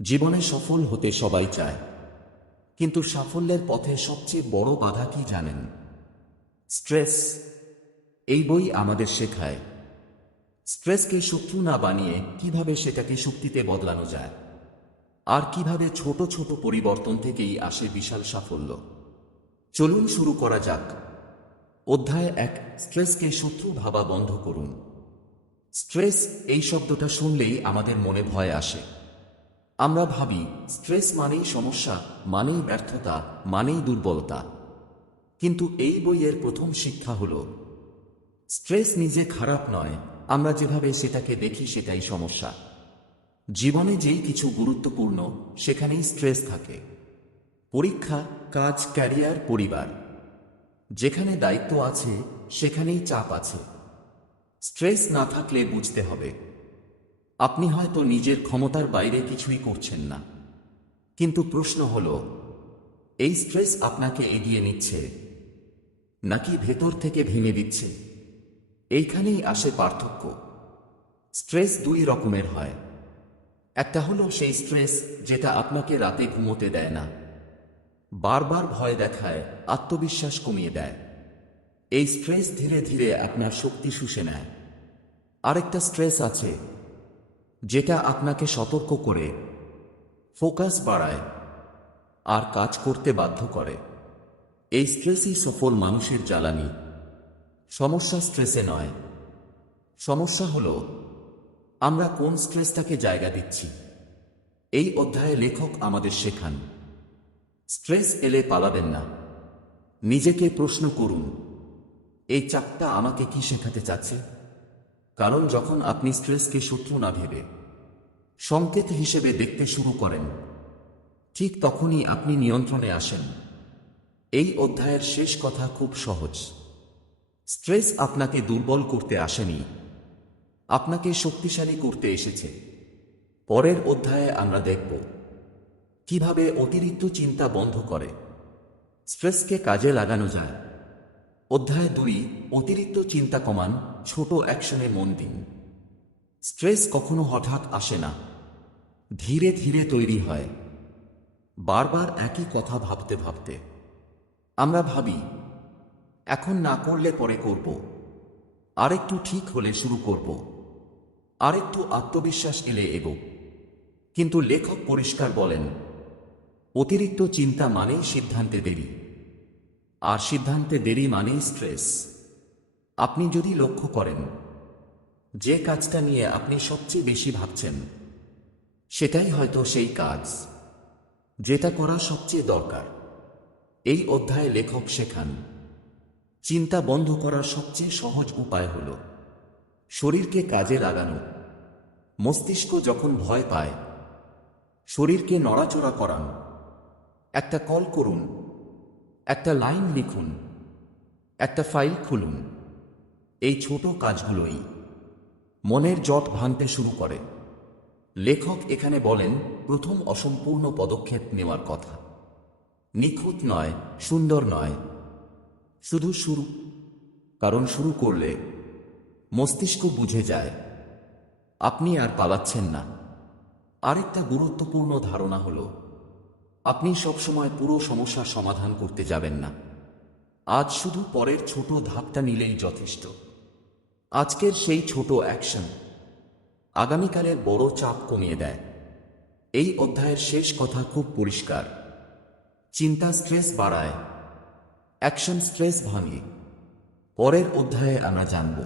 জীবনে সফল হতে সবাই চায়, কিন্তু সাফল্যের পথে সবচেয়ে বড় বাধা কি জানেন? স্ট্রেস। এই বই আমাদের শেখায় স্ট্রেসকে শত্রু না বানিয়ে কিভাবে সেটাকে শক্তিতে বদলানো যায়, আর কিভাবে ছোট ছোট পরিবর্তন থেকেই আসে বিশাল সাফল্য। চলুন শুরু করা যাক। অধ্যায় 1, স্ট্রেসকে শত্রু ভাবা বন্ধ করুন। স্ট্রেস, এই শব্দটা শুনলেই আমাদের মনে ভয় আসে। আমরা ভাবি স্ট্রেস মানেই সমস্যা, মানেই ব্যর্থতা, মানেই দুর্বলতা। কিন্তু এই বইয়ের প্রথম শিক্ষা হল, স্ট্রেস নিজে খারাপ নয়, আমরা যেভাবে সেটাকে দেখি সেটাই সমস্যা। জীবনে যেই কিছু গুরুত্বপূর্ণ, সেখানেই স্ট্রেস থাকে। পরীক্ষা, কাজ, ক্যারিয়ার, পরিবার, যেখানে দায়িত্ব আছে সেখানেই চাপ আছে। স্ট্রেস না থাকলে বুঝতে হবে, আপনি হয়তো নিজের ক্ষমতার বাইরে কিছুই করছেন না। কিন্তু প্রশ্ন হল, এই স্ট্রেস আপনাকে এগিয়ে নিচ্ছে নাকি ভেতর থেকে ভেঙে দিচ্ছে? এইখানেই আসে পার্থক্য। স্ট্রেস দুই রকমের হয়। একটা হলো সেই স্ট্রেস যেটা আপনাকে রাতে ঘুমোতে দেয় না, বারবার ভয় দেখায়, আত্মবিশ্বাস কমিয়ে দেয়। এই স্ট্রেস ধীরে ধীরে আপনার শক্তি শুষে নেয়। আরেকটা স্ট্রেস আছে যেটা আপনাকে সতর্ক করে, ফোকাস বাড়ায়, আর কাজ করতে বাধ্য করে। এই স্ট্রেসই সফল মানুষের জ্বালানি। সমস্যা স্ট্রেসে নয়, সমস্যা হলো আমরা কোন স্ট্রেসটাকে জায়গা দিচ্ছি। এই অধ্যায়ে লেখক আমাদের শেখান, স্ট্রেস এলে পালাবেন না, নিজেকে প্রশ্ন করুন, এই চাপটা আমাকে কি শেখাতে চাচ্ছে? কারণ যখন আপনি স্ট্রেসকে শত্রু না ভেবে সংকেত হিসেবে দেখতে শুরু করেন, ঠিক তখনই আপনি নিয়ন্ত্রণে আসেন। এই অধ্যায়ের শেষ কথা খুব সহজ, স্ট্রেস আপনাকে দুর্বল করতে আসেনি, আপনাকে শক্তিশালী করতে এসেছে। পরের অধ্যায়ে আমরা দেখব কিভাবে অতিরিক্ত চিন্তা বন্ধ করে স্ট্রেসকে কাজে লাগানো যায়। অধ্যায় 2, অতিরিক্ত চিন্তা কমান, ছোট অ্যাকশনে মন দিন। স্ট্রেস কখনো হঠাৎ আসে না, ধীরে ধীরে তৈরি হয়। বারবার একই কথা ভাবতে ভাবতে আমরা ভাবি, এখন না করলে পরে করব, আরেকটু ঠিক হলে শুরু করব, আরেকটু আত্মবিশ্বাস এলে এগো। কিন্তু লেখক পরিষ্কার বলেন, অতিরিক্ত চিন্তা মানেই সিদ্ধান্তে দেরি, আর সিদ্ধান্তে দেরি মানেই স্ট্রেস। আপনি যদি লক্ষ্য করেন, যে কাজটা নিয়ে আপনি সবচেয়ে বেশি ভাবছেন, সেটাই হয়তো সেই কাজ যেটা করা সবচেয়ে দরকার। এই অধ্যায়ে লেখক শেখান, চিন্তা বন্ধ করার সবচেয়ে সহজ উপায় হল শরীরকে কাজে লাগানো। মস্তিষ্ক যখন ভয় পায়, শরীরকে নড়াচড়া করান। একটা কল করুন, একটা লাইন লিখুন, একটা ফাইল খুলুন। এই ছোট কাজগুলোই মনের জট ভাঙতে শুরু করে। লেখক এখানে বলেন, প্রথম অসম্পূর্ণ পদক্ষেপ নেওয়ার কথা। নিখুঁত নয়, সুন্দর নয়, শুধু শুরু। কারণ শুরু করলে মস্তিষ্ক বুঝে যায় আপনি আর পালাচ্ছেন না। আরেকটা গুরুত্বপূর্ণ ধারণা হলো, আপনি সবসময় পুরো সমস্যার সমাধান করতে যাবেন না। আজ শুধু পরের ছোট ধাপটা নিলেই যথেষ্ট। আজকের সেই ছোট অ্যাকশন আগামীকালের বড় চাপ কমিয়ে দেয়। এই অধ্যায়ের শেষ কথা খুব পরিষ্কার, চিন্তা স্ট্রেস বাড়ায়, অ্যাকশন স্ট্রেস ভাঙে। পরের অধ্যায়ে আমরা জানব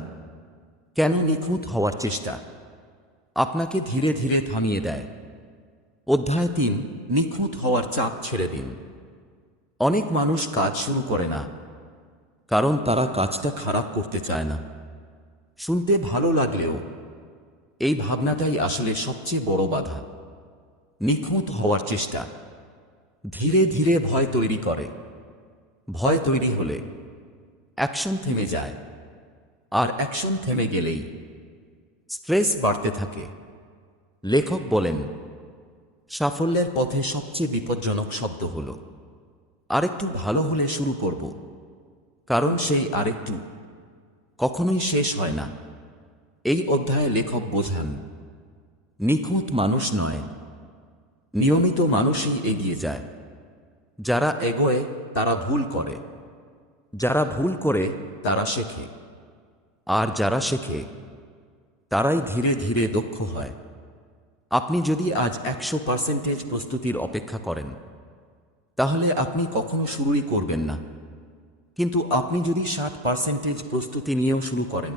কেন নিখুঁত হওয়ার চেষ্টা আপনাকে ধীরে ধীরে থামিয়ে দেয়। অধ্যায় 3, নিখুঁত হওয়ার চাপ ছেড়ে দিন। অনেক মানুষ কাজ শুরু করে না, কারণ তারা কাজটা খারাপ করতে চায় না। শুনতে ভালো লাগলেও এই ভাবনাটাই আসলে সবচেয়ে বড় বাধা। নিখুঁত হওয়ার চেষ্টা ধীরে ধীরে ভয় তৈরি করে। ভয় তৈরি হলে অ্যাকশন থেমে যায়, আর অ্যাকশন থেমে গেলেই স্ট্রেস বাড়তে থাকে। লেখক বলেন, সাফল্যের পথে সবচেয়ে বিপজ্জনক শব্দ হল আরেকটু ভালো হলে শুরু করব, কারণ সেই আরেকটু কখনোই শেষ হয় না। এই অধ্যায়ে লেখক বোঝান, নিখুঁত মানুষ নয়, নিয়মিত মানুষই এগিয়ে যায়। যারা এগোয় তারা ভুল করে, যারা ভুল করে তারা শেখে, আর যারা শেখে তারাই ধীরে ধীরে দক্ষ হয়। আপনি যদি আজ 100% প্রস্তুতির অপেক্ষা করেন, তাহলে আপনি কখনো শুরুই করবেন না। কিন্তু আপনি যদি 60% প্রস্তুতি নিয়েও শুরু করেন,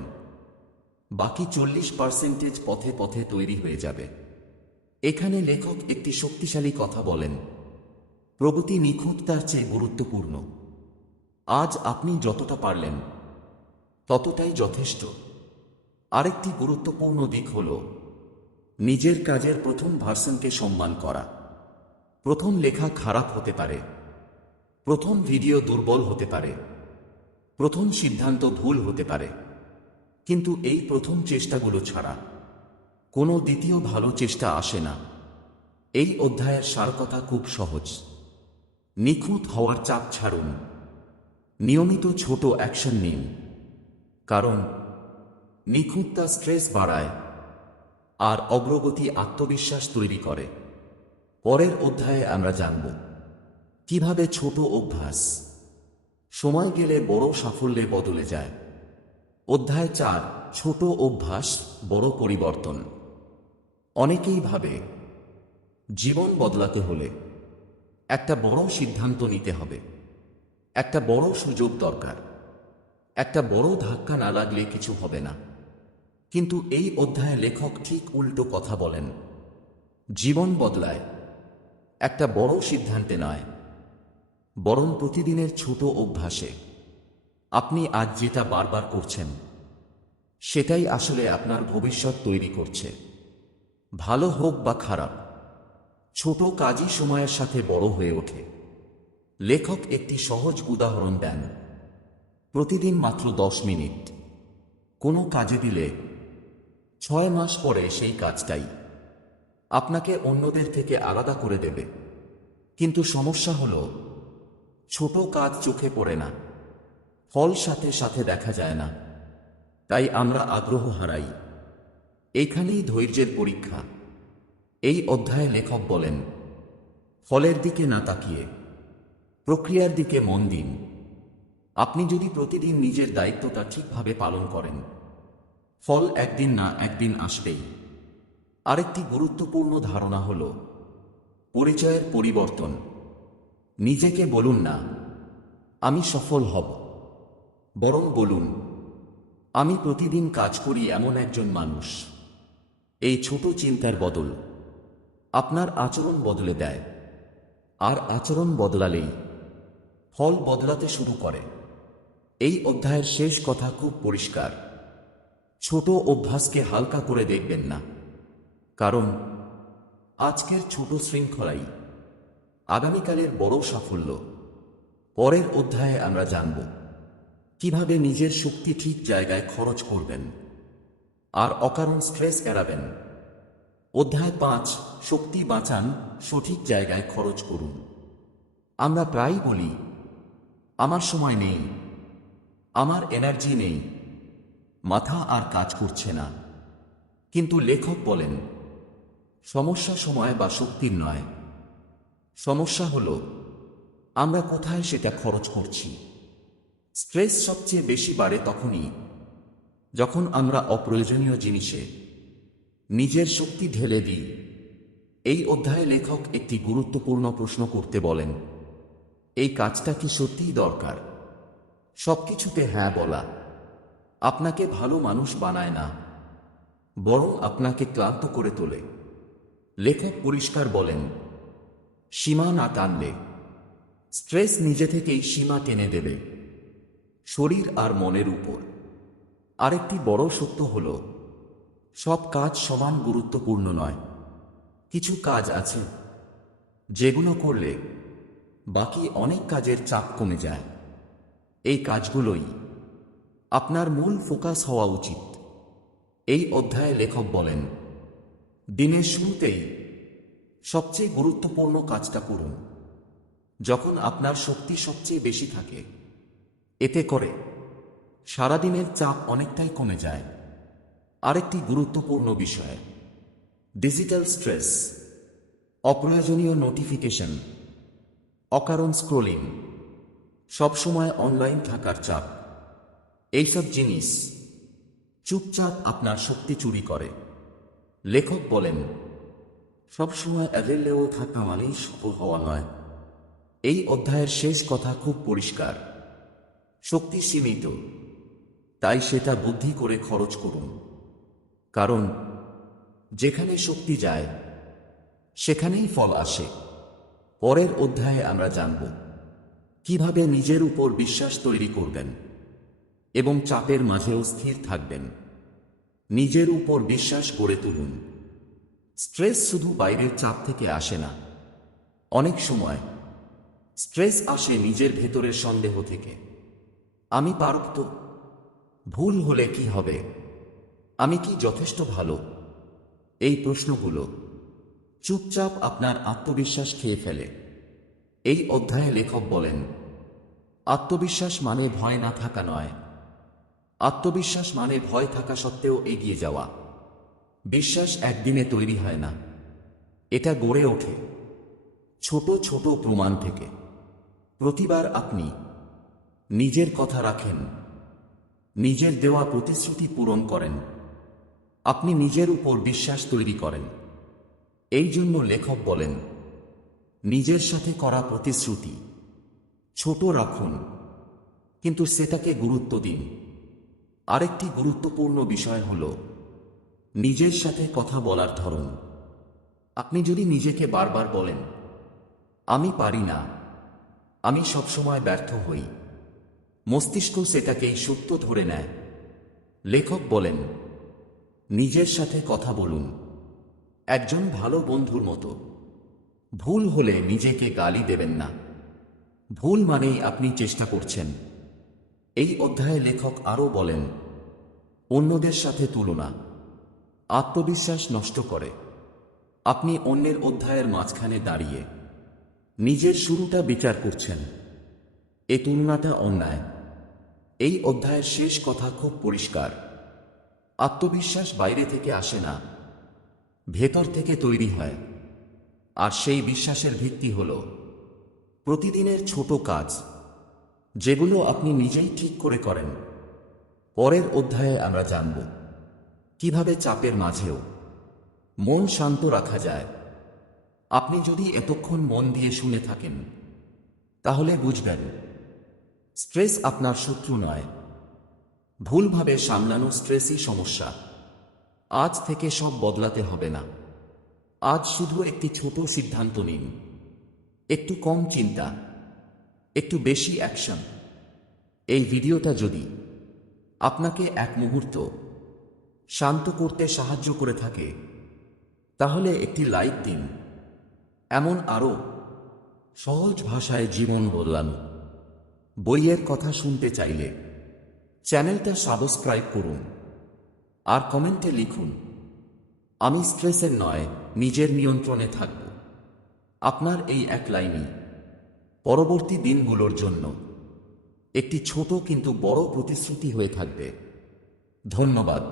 বাকি 40% পথে পথে তৈরি হয়ে যাবে। এখানে লেখক একটি শক্তিশালী কথা বলেন, প্রগতি নিখুঁততার চেয়ে গুরুত্বপূর্ণ। আজ আপনি যতটা পারলেন ততটাই যথেষ্ট। আরেকটি গুরুত্বপূর্ণ দিক হল নিজের কাজের প্রথম ভার্সনকে সম্মান করা। প্রথম লেখা খারাপ হতে পারে, প্রথম ভিডিও দুর্বল হতে পারে, প্রথম সিদ্ধান্ত ভুল হতে পারে, কিন্তু এই প্রথম চেষ্টাগুলো ছাড়া কোনো দ্বিতীয় ভালো চেষ্টা আসে না। এই অধ্যায়ের সারকথা খুব সহজ। নিখুঁত হওয়ার চাপ ছাড়ুন, নিয়মিত ছোট অ্যাকশন নিন, কারণ নিখুঁততা স্ট্রেস বাড়ায় আর অগ্রগতি আত্মবিশ্বাস তৈরি করে। পরের অধ্যায়ে আমরা জানব কিভাবে ছোট অভ্যাস সময় গেলে বড় সাফল্যে বদলে যায়। অধ্যায় 4, ছোট অভ্যাস বড় পরিবর্তন। অনেকেই ভাবে জীবন বদলাতে হলে একটা বড় সিদ্ধান্ত নিতে হবে, একটা বড় সুযোগ দরকার, একটা বড় ধাক্কা না লাগলে কিছু হবে না। কিন্তু এই অধ্যায়ে লেখক ঠিক উল্টো কথা বলেন। জীবন বদলায় একটা বড় সিদ্ধান্তে নয়, বরং প্রতিদিনের ছোট অভ্যাসে। আপনি আজ যেটা বারবার করছেন সেটাই আসলে আপনার ভবিষ্যৎ তৈরি করছে। ভালো হোক বা খারাপ, ছোট কাজই সময়ের সাথে বড় হয়ে ওঠে। লেখক একটি সহজ উদাহরণ দেন। প্রতিদিন মাত্র 10 মিনিট কোনো কাজে দিলে 6 মাস পরে সেই কাজটাই আপনাকে অন্যদের থেকে আলাদা করে দেবে। কিন্তু সমস্যা হলো ছোট কাজ চোখে পড়ে না, ফল সাথে সাথে দেখা যায় না, তাই আমরা আগ্রহ হারাই। এইখানেই ধৈর্যের পরীক্ষা। এই অধ্যায়ে লেখক বলেন, ফলের দিকে না তাকিয়ে প্রক্রিয়ার দিকে মন দিন। আপনি যদি প্রতিদিন নিজের দায়িত্বটা ঠিকভাবে পালন করেন, ফল একদিন না একদিন আসবেই। আরেকটি গুরুত্বপূর্ণ ধারণা হল পরিচয়ের পরিবর্তন। নিজেকে বলুন না আমি সফল হব, বরং বলুন আমি প্রতিদিন কাজ করি এমন একজন মানুষ। এই ছোট চিন্তার বদল আপনার আচরণ বদলে দেয়, আর আচরণ বদলালেই ফল বদলাতে শুরু করে। এই অধ্যায়ের শেষ কথা খুব পরিষ্কার, ছোট অভ্যাসকে হালকা করে দেখবেন না, কারণ আজকের ছোট শৃঙ্খলাই আগামীকালের বড় সাফল্য। পরের অধ্যায়ে আমরা জানব কিভাবে নিজের শক্তি ঠিক জায়গায় খরচ করবেন আর অকারণ স্ট্রেস এড়াবেন। অধ্যায় 5, শক্তি বাঁচান, সঠিক জায়গায় খরচ করুন। আমরা প্রায়ই বলি আমার সময় নেই, আমার এনার্জি নেই, মাথা আর কাজ করছে না। কিন্তু লেখক বলেন সমস্যা সময় বা শক্তির নয়, সমস্যা হলো আমরা কোথায় সেটা খরচ করছি। স্ট্রেস সবচেয়ে বেশি বাড়ে তখনই যখন আমরা অপ্রয়োজনীয় জিনিসে নিজের শক্তি ঢেলে দিই। এই অধ্যায়ে লেখক একটি গুরুত্বপূর্ণ প্রশ্ন করতে বলেন, এই কাজটা কি সত্যিই দরকার? সবকিছুতে হ্যাঁ বলা আপনাকে ভালো মানুষ বানায় না, বরং আপনাকে ক্লান্ত করে তোলে। লেখক পরিষ্কার বলেন, সীমা না টানলে স্ট্রেস নিজে থেকেই সীমা টেনে দেবে শরীর আর মনের উপর। আরেকটি বড় সত্য হল সব কাজ সমান গুরুত্বপূর্ণ নয়। কিছু কাজ আছে যেগুলো করলে বাকি অনেক কাজের চাপ কমে যায়। এই কাজগুলোই আপনার মূল ফোকাস হওয়া উচিত। এই অধ্যায়ে লেখক বলেন, দিনের শুরুতেই সবচেয়ে গুরুত্বপূর্ণ কাজটা করুন, যখন আপনার শক্তি সবচেয়ে বেশি থাকে। এতে করে সারাদিনের চাপ অনেকটাই কমে যায়। আরেকটি গুরুত্বপূর্ণ বিষয়, ডিজিটাল স্ট্রেস। অপ্রয়োজনীয় নোটিফিকেশন, অকারণ স্ক্রোলিং, সবসময় অনলাইন থাকার চাপ, এইসব জিনিস চুপচাপ আপনার শক্তি চুরি করে। লেখক বলেন, সবসময় অ্যাভেলেবল থাকা মানেই সফল হওয়া নয়। এই অধ্যায়ের শেষ কথা খুব পরিষ্কার। শক্তি সীমিত, তাই সেটা বুদ্ধি করে খরচ করুন। কারণ যেখানে শক্তি যায় সেখানেই ফল আসে। পরের অধ্যায়ে আমরা জানব কিভাবে নিজের উপর বিশ্বাস তৈরি করবেন এবং চাপের মাঝেও স্থির থাকবেন। নিজের উপর বিশ্বাস গড়ে তুলুন। স্ট্রেস শুধু বাইরের চাপ থেকে আসে না, অনেক সময় স্ট্রেস আসে নিজের ভেতরের সন্দেহ থেকে। আমি পারব তো? ভুল হলে কি হবে? আমি কি যথেষ্ট ভালো? এই প্রশ্নগুলো চুপচাপ আপনার আত্মবিশ্বাস খেয়ে ফেলে। এই অধ্যায়ে লেখক বলেন, আত্মবিশ্বাস মানে ভয় না থাকা নয়, আত্মবিশ্বাস মানে ভয় থাকা সত্ত্বেও এগিয়ে যাওয়া। বিশ্বাস একদিনে তৈরি হয় না, এটা গড়ে ওঠে ছোট ছোট প্রমাণ থেকে। প্রতিবার আপনি নিজের কথা রাখেন, নিজের দেওয়া প্রতিশ্রুতি পূরণ করেন, আপনি নিজের উপর বিশ্বাস তৈরি করেন। এই জন্য লেখক বলেন, নিজের সাথে করা প্রতিশ্রুতি ছোট রাখুন, কিন্তু সেটাকে গুরুত্ব দিন। আরেকটি গুরুত্বপূর্ণ বিষয় হল নিজের সাথে কথা বলার ধরন। আপনি যদি নিজেকে বারবার বলেন, আমি পারি না, আমি সবসময় ব্যর্থ হই, মস্তিষ্ক সেটাকেই সত্য ধরে নেয়। লেখক বলেন, নিজের সাথে কথা বলুন একজন ভালো বন্ধুর মতো। ভুল হলে নিজেকে গালি দেবেন না, ভুল মানেই আপনি চেষ্টা করছেন। এই অধ্যায়ে লেখক আরও বলেন, অন্যদের সাথে তুলনা আত্মবিশ্বাস নষ্ট করে। আপনি অন্যের অধ্যায়ের মাঝখানে দাঁড়িয়ে নিজের শুরুটা বিচার করছেন, এই তুলনাটা অন্যায়। এই অধ্যায়ের শেষ কথা খুব পরিষ্কার। আত্মবিশ্বাস বাইরে থেকে আসে না, ভেতর থেকে তৈরি হয়। আর সেই বিশ্বাসের ভিত্তি হল প্রতিদিনের ছোট কাজ, যেগুলো আপনি নিজেই ঠিক করে করেন। পরের অধ্যায়ে আমরা জানব কিভাবে চাপের মাঝেও মন শান্ত রাখা যায়। আপনি যদি এতক্ষণ মন দিয়ে শুনে থাকেন, তাহলে বুঝবেন স্ট্রেস আপনার শত্রু নয়, ভুলভাবে সামলানো স্ট্রেসই সমস্যা। আজ থেকে সব বদলাতে হবে না, আজ শুধু একটি ছোট সিদ্ধান্ত নিন। একটু কম চিন্তা, একটু বেশি অ্যাকশন। এই ভিডিওটা যদি আপনাকে এক মুহূর্ত শান্ত করতে সাহায্য করে থাকে, তাহলে একটি লাইক দিন। এমন আরও সহজ ভাষায় জীবন বদলানো বইয়ের কথা শুনতে চাইলে চ্যানেলটা সাবস্ক্রাইব করুন আর কমেন্টে লিখুন, আমি স্ট্রেসের নয়, নিজের নিয়ন্ত্রণে থাকব। আপনার এই এক লাইনই পরবর্তী দিনগুলোর জন্য একটি ছোট কিন্তু বড় প্রতিশ্রুতি হয়ে থাকবে। ধন্যবাদ।